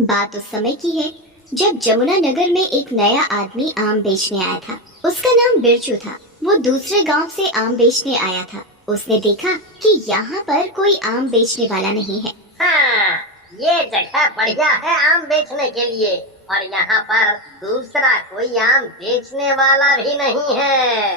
बात उस समय की है जब जमुना नगर में एक नया आदमी आम बेचने आया था। उसका नाम बिरजू था। वो दूसरे गांव से आम बेचने आया था। उसने देखा कि यहाँ पर कोई आम बेचने वाला नहीं है। हाँ, ये जगह बढ़िया है आम बेचने के लिए, और यहाँ पर दूसरा कोई आम बेचने वाला भी नहीं है।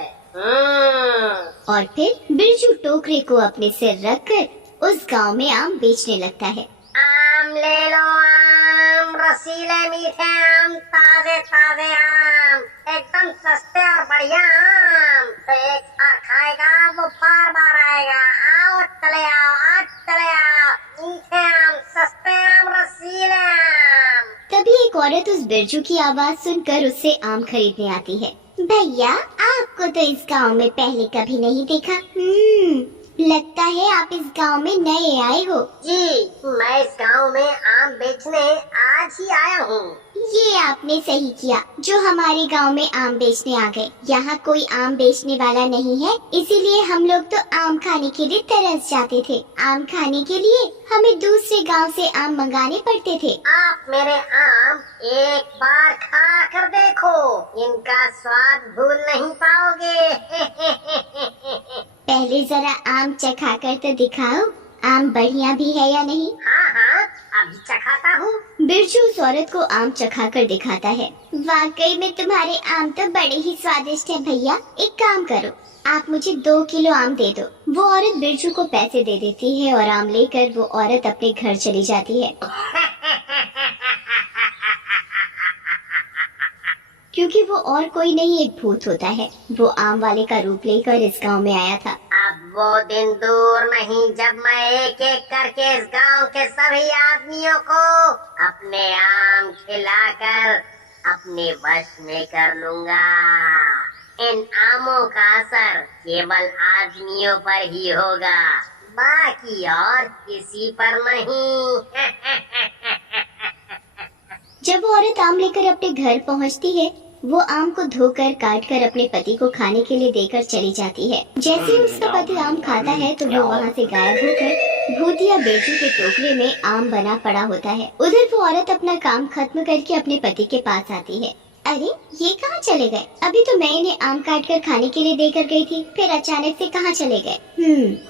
और फिर बिरजू टोकरे को अपने सिर रखकर उस गांव में आम बेचने लगता है। आम ले लो, आम रसीले मीठे आम, ताजे ताजे आम, एकदम सस्ते और बढ़िया आम। तो एक बार खाएगा वो बार बार आएगा। आओ चले आओ, आज चले आओ, मीठे आम, सस्ते आम, रसीले आम। तभी एक औरत उस बिरजू की आवाज सुनकर उससे आम खरीदने आती है। भैया, आपको तो इस गांव में पहले कभी नहीं देखा। लगता है आप इस गांव में नए आए हो। जी, मैं इस गांव में आम बेचने आज ही आया हूँ। ये आपने सही किया जो हमारे गांव में आम बेचने आ गए। यहाँ कोई आम बेचने वाला नहीं है, इसीलिए हम लोग तो आम खाने के लिए तरस जाते थे। आम खाने के लिए हमें दूसरे गांव से आम मंगाने पड़ते थे। आप मेरे आम एक बार खा कर देखो, इनका स्वाद भूल नहीं पाओगे। पहले जरा आम चखा कर तो दिखाओ, आम बढ़िया भी है या नहीं। हाँ हाँ, अभी चखाता हूँ। बिरजू उस औरत को आम चखा कर दिखाता है। वाकई में तुम्हारे आम तो बड़े ही स्वादिष्ट हैं भैया। एक काम करो, आप मुझे 2 किलो आम दे दो। वो औरत बिरजू को पैसे दे देती है और आम लेकर वो औरत अपने घर चली जाती है। क्योंकि वो और कोई नहीं, एक भूत होता है। वो आम वाले का रूप लेकर इस गांव में आया था। अब वो दिन दूर नहीं जब मैं एक एक करके इस गांव के सभी आदमियों को अपने आम खिलाकर अपने वश में कर लूंगा। इन आमों का असर केवल आदमियों पर ही होगा, बाकी और किसी पर नहीं। जब वो औरत आम लेकर अपने घर पहुंचती है, वो आम को धोकर काट कर अपने पति को खाने के लिए देकर चली जाती है। जैसे ही उसका पति आम खाता है तो वो वहाँ से गायब होकर भूतिया बिरजू के टोकरे में आम बना पड़ा होता है। उधर वो औरत अपना काम खत्म करके अपने पति के पास आती है। अरे, ये कहाँ चले गए? अभी तो मैं इन्हें आम काट कर खाने के लिए देकर गई थी, फिर अचानक से कहाँ चले गए?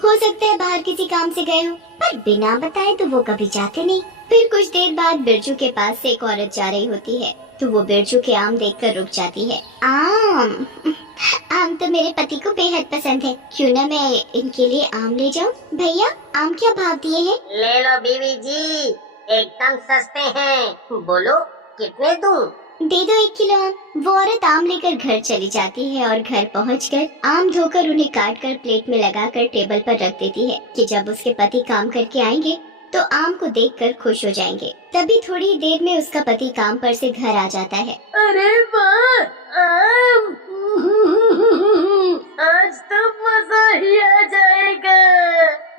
हो सकता है बाहर किसी काम से गए हो, पर बिना बताए तो वो कभी जाते नहीं। फिर कुछ देर बाद बिरजू के पास से एक औरत जा रही होती है, तो वो बिरजू के आम देखकर रुक जाती है। आम तो मेरे पति को बेहद पसंद है, क्यों ना मैं इनके लिए आम ले जाऊं? भैया, आम क्या भाव दिए हैं? ले लो बीवी जी, एकदम सस्ते हैं, बोलो कितने दूं? दे दो 1 किलो आम। वो औरत आम लेकर घर चली जाती है और घर पहुंचकर आम धोकर उन्हें काट कर प्लेट में लगाकर टेबल पर रख देती है कि जब उसके पति काम करके आएंगे तो आम को देखकर खुश हो जाएंगे। तभी थोड़ी देर में उसका पति काम पर से घर आ जाता है। अरे वाह, आम! आज तो मजा ही आ जाएगा।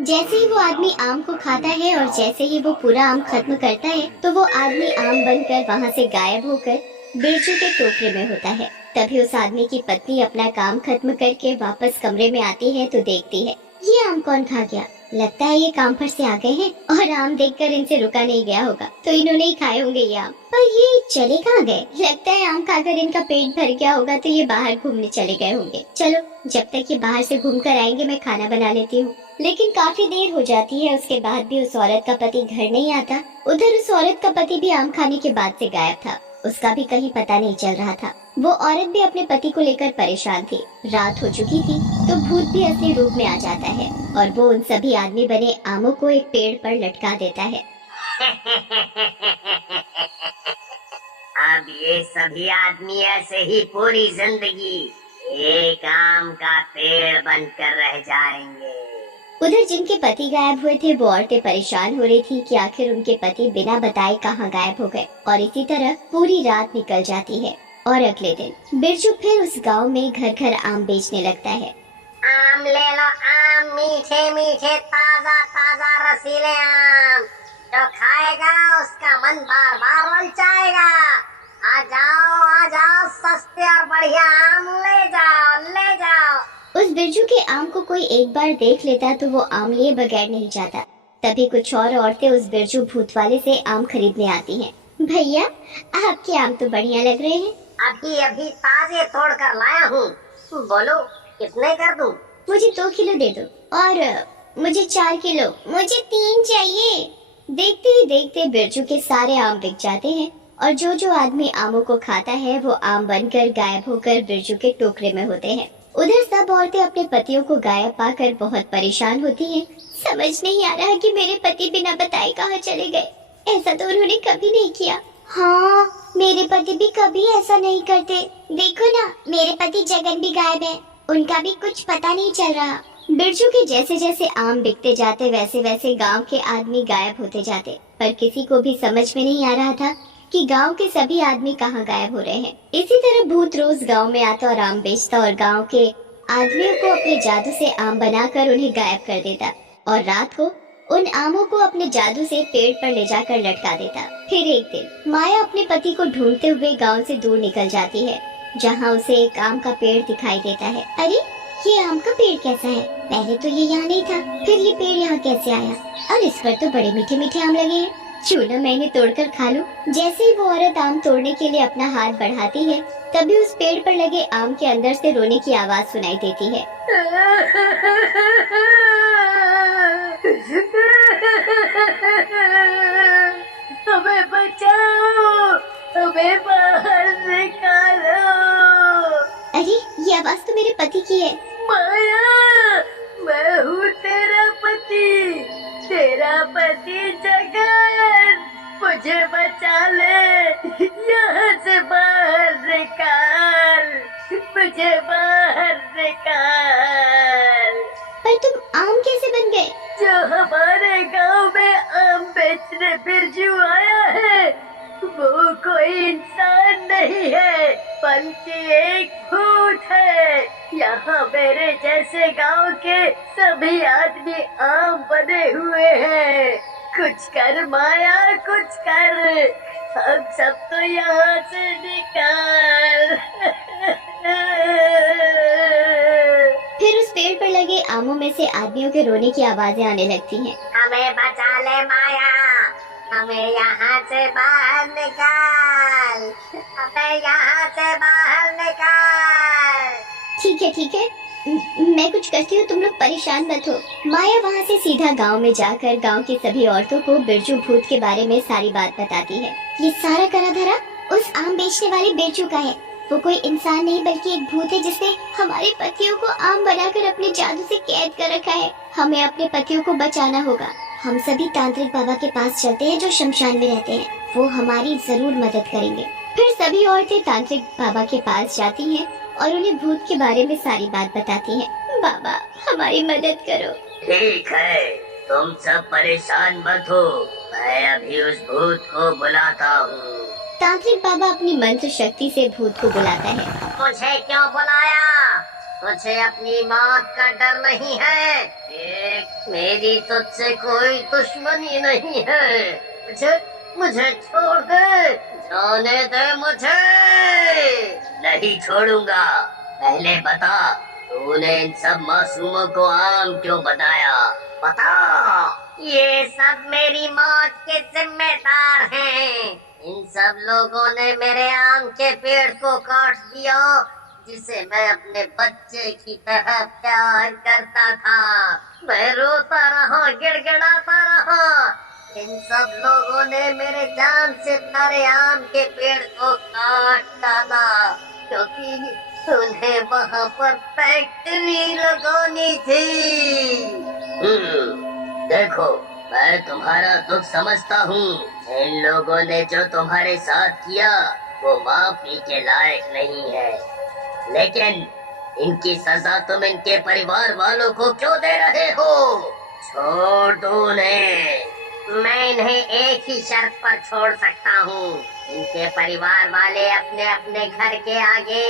जैसे ही वो आदमी आम को खाता है और जैसे ही वो पूरा आम खत्म करता है तो वो आदमी आम बनकर वहाँ से गायब होकर बिरजू के टोकरे में होता है। तभी उस आदमी की पत्नी अपना काम खत्म करके वापस कमरे में आती है तो देखती है, ये आम कौन खा गया? लगता है ये काम पर से आ गए हैं और आम देखकर इनसे रुका नहीं गया होगा, तो इन्होंने ही खाए होंगे ये आम। पर ये चले कहाँ गए? लगता है आम खाकर इनका पेट भर गया होगा तो ये बाहर घूमने चले गए होंगे। चलो, जब तक ये बाहर से घूम कर आएंगे मैं खाना बना लेती हूँ। लेकिन काफी देर हो जाती है, उसके बाद भी उस औरत का पति घर नहीं आता। उधर उस औरत का पति भी आम खाने के बाद से गायब था, उसका भी कहीं पता नहीं चल रहा था। वो औरत भी अपने पति को लेकर परेशान थी। रात हो चुकी थी तो भूत भी असली रूप में आ जाता है और वो उन सभी आदमी बने आमों को एक पेड़ पर लटका देता है। अब ये सभी आदमी ऐसे ही पूरी जिंदगी एक आम का पेड़ बनकर रह जाएंगे। उधर जिनके पति गायब हुए थे वो औरतें परेशान हो रही थी कि आखिर उनके पति बिना बताए कहाँ गायब हो गए, और इसी तरह पूरी रात निकल जाती है। और अगले दिन बिरजू फिर उस गांव में घर घर आम बेचने लगता है। आम ले लो, आम मीठे मीठे ताजा ताजा रसीले आम, जो खाएगा उसका मन बार बार ललचाएगा। आ जाओ, सस्ते और बढ़िया आम ले जाओ। उस बिरजू के आम को कोई एक बार देख लेता तो वो आम लिए बगैर नहीं जाता। तभी कुछ और औरतें उस बिरजू भूत वाले से आम खरीदने आती हैं। भैया, आपके आम तो बढ़िया लग रहे हैं। अभी अभी ताजे तोड़ कर लाया हूँ। बोलो कितने कर दूं? मुझे 2 किलो दे दो। और मुझे 4 किलो। मुझे 3 चाहिए। देखते ही देखते बिरजू के सारे आम बिक जाते हैं और जो जो आदमी आमों को खाता है वो आम बनकर गायब होकर बिरजू के टोकरे में होते हैं। उधर सब औरतें अपने पतियों को गायब पाकर बहुत परेशान होती हैं। समझ नहीं आ रहा कि मेरे पति बिना बताए कहाँ चले गए। ऐसा तो उन्होंने कभी नहीं किया। हाँ, मेरे पति भी कभी ऐसा नहीं करते। देखो ना, मेरे पति जगन भी गायब है। उनका भी कुछ पता नहीं चल रहा। बिरजू के जैसे जैसे आम बिकते जाते वैसे वैसे गांव के आदमी गायब होते जाते, पर किसी को भी समझ में नहीं आ रहा था कि गांव के सभी आदमी कहाँ गायब हो रहे हैं। इसी तरह भूत रोज गांव में आता और आम बेचता और गांव के आदमियों को अपने जादू से आम बनाकर उन्हें गायब कर देता और रात को उन आमों को अपने जादू से पेड़ पर ले जाकर लटका देता। फिर एक दिन माया अपने पति को ढूंढते हुए गांव से दूर निकल जाती है, जहां उसे एक आम का पेड़ दिखाई देता है। अरे, ये आम का पेड़ कैसा है? पहले तो ये यहाँ नहीं था, फिर ये पेड़ यहाँ कैसे आया? और इस पर तो बड़े मीठे मीठे आम लगे हैं। क्यों ना मैं इन्हें तोड़कर खा लूं। जैसे ही वो औरत आम तोड़ने के लिए अपना हाथ बढ़ाती है, तभी उस पेड़ पर लगे आम के अंदर से रोने की आवाज सुनाई देती है। हमें बचाओ, हमें बाहर निकालो। अरे, ये आवाज तो मेरे पति की है। माया, मैं हूँ तेरा पति जगन। मुझे बचा ले, यहाँ से बाहर निकाल, मुझे बाहर निकाल। पर तुम आम कैसे बन गए? जो हमारे गांव में आम बेचने बिरजू आया है, वो कोई इंसान नहीं है, बल्कि एक भूत है। यहाँ मेरे जैसे गांव के सभी आदमी आम बने हुए हैं। कुछ कर माया, कुछ कर, हम सब तो यहाँ से निकाल। फिर उस पेड़ पर लगे आमों में से आदमियों के रोने की आवाजें आने लगती हैं। हमें बचा ले माया, हमें यहाँ से बाहर निकाल, हमें यहाँ से बाहर निकाल। ठीक है, मैं कुछ करती हूँ, तुम लोग परेशान मत हो। माया वहाँ से सीधा गांव में जाकर गांव की सभी औरतों को बिरजू भूत के बारे में सारी बात बताती है। ये सारा करा धरा उस आम बेचने वाले बिरजू का है। वो कोई इंसान नहीं बल्कि एक भूत है जिसने हमारे पतियों को आम बनाकर अपने जादू से कैद कर रखा है। हमें अपने पतियों को बचाना होगा। हम सभी तांत्रिक बाबा के पास चलते हैं जो शमशान में रहते हैं, वो हमारी जरूर मदद करेंगे। फिर सभी औरतें तांत्रिक बाबा के पास जाती हैं और उन्हें भूत के बारे में सारी बात बताती हैं। बाबा, हमारी मदद करो। ठीक है, तुम सब परेशान मत हो, मैं अभी उस भूत को बुलाता हूँ। तांत्रिक बाबा अपनी मंत्र शक्ति से भूत को बुलाता है। मुझे क्यों बुलाया? तुझे अपनी मौत का डर नहीं है? मेरी तुझसे कोई दुश्मनी नहीं है। मुझे छोड़ दे, जाने दे मुझे। नहीं छोड़ूंगा। पहले बता, तूने इन सब मासूमों को आम क्यों बनाया? बता। ये सब मेरी मौत के जिम्मेदार हैं। इन सब लोगों ने मेरे आम के पेड़ को काट दिया, जिसे मैं अपने बच्चे की तरह प्यार करता था। मैं रोता रहा, गिड़गिड़ाता रहा। इन सब लोगों ने मेरे जान से भरे आम के पेड़ को काट डाला, क्योंकि उन्हें वहाँ पर फैक्ट्री लगानी थी। देखो, मैं तुम्हारा दुख समझता हूँ। इन लोगों ने जो तुम्हारे साथ किया वो माफी के लायक नहीं है, लेकिन इनकी सजा तुम इनके परिवार वालों को क्यों दे रहे हो? छोड़ दो उन्हें। मैं इन्हें एक ही शर्त पर छोड़ सकता हूँ। इनके परिवार वाले अपने अपने घर के आगे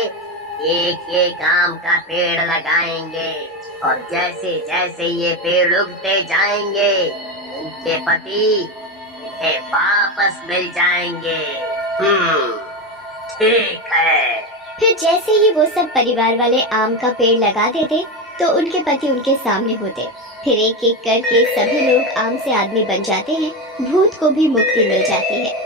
एक एक आम का पेड़ लगाएंगे, और जैसे जैसे ये पेड़ उगते जाएंगे, इनके पति इन्हें वापस मिल जाएंगे। ठीक है। फिर जैसे ही वो सब परिवार वाले आम का पेड़ लगा देते तो उनके पति उनके सामने होते। फिर एक एक करके सभी लोग आम से आदमी बन जाते हैं। भूत को भी मुक्ति मिल जाती है।